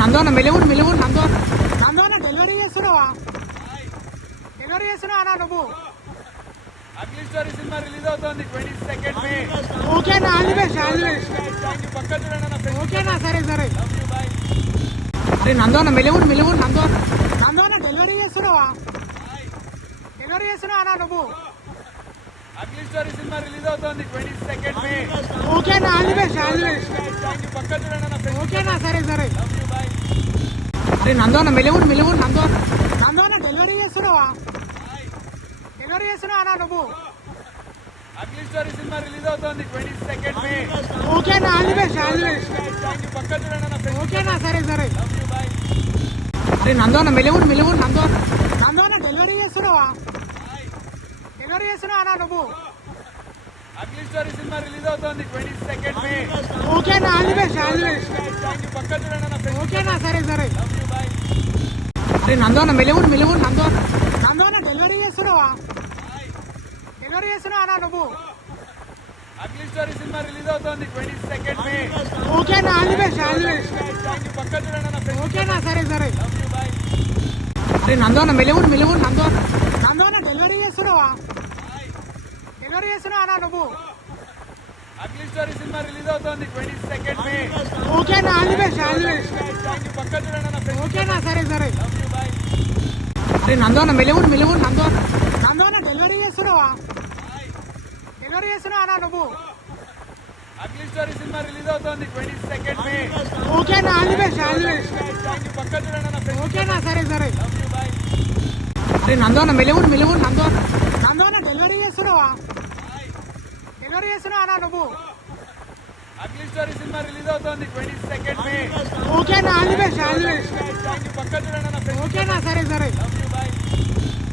నందోన మెలుగు నందోన delivery చేస్తున్నావా అన్నా నువ్వు అగ్లీ స్టోరీ సినిమా రిలీజ్ అవుతోంది 22nd మే. ఓకేనా all the best thank you. పక్కన చూడండి అన్న. ఓకేనా సరే లవ్ యూ. బాయ్. నందోన మెలుగు నందోన డెలివరీ చేస్తున్నావా అన్నా నువ్వు అగ్లీ స్టోరీ సినిమా రిలీజ్ అవుతోంది 22nd మే. ఓకేనా all the best thank you. పక్కన చూడండి అన్న. ఓకేనా సరే లవ్ యూ. బాయ్. నందోన మెలుగు నందోన డెలివరీ చేస్తున్నావా అన్నా నువ్వు అగ్లీ స్టోరీ సినిమా రిలీజ్ అవుతోంది 22nd మే. ఓకేనా all the best thank you. పక్కన చూడండి అన్న. ఓకేనా సరే లవ్ యూ. బాయ్. నందోన మెలుగు నందోన డెలివరీ చేస్తున్నావా అన్నా నువ్వు అగ్లీ స్టోరీ సినిమా రిలీజ్ అవుతోంది 22nd మే. ఓకేనా all the best thank you. పక్కన చూడండి అన్న. ఓకేనా సరే లవ్ యూ. బాయ్. నందోన మెలుగు నందోన డెలివరీ చేస్తున్నావా అన్నా నువ్వు అగ్లీ స్టోరీ సినిమా రిలీజ్ అవుతోంది 22nd మే. ఓకేనా all the best thank you. పక్కన చూడండి అన్న. ఓకేనా సరే లవ్ యూ. బాయ్. నందోన మెలుగు నందోన డెలివరీ చేస్తున్నావా అన్నా నువ్వు అగ్లీ స్టోరీ సినిమా రిలీజ్ అవుతోంది 22nd మే. ఓకేనా all the best thank you. పక్కన చూడండి అన్న. ఓకేనా సరే లవ్ యూ. బాయ్. నందోన మెలుగు నందోన డెలివరీ చేస్తున్నావా అన్నా నువ్వు అగ్లీ స్టోరీ సినిమా రిలీజ్ అవుతోంది 22nd మే. ఓకేనా all the best thank you. పక్కన చూడండి అన్న. ఓకేనా సరే లవ్ యూ. బాయ్. నందోన మెలుగు నందోన డెలివరీ చేస్తున్నావా అన్నా నువ్వు అగ్లీ స్టోరీ సినిమా రిలీజ్ అవుతోంది 22nd మే. ఓకేనా all the best thank you. పక్కన చూడండి అన్న. ఓకేనా సరే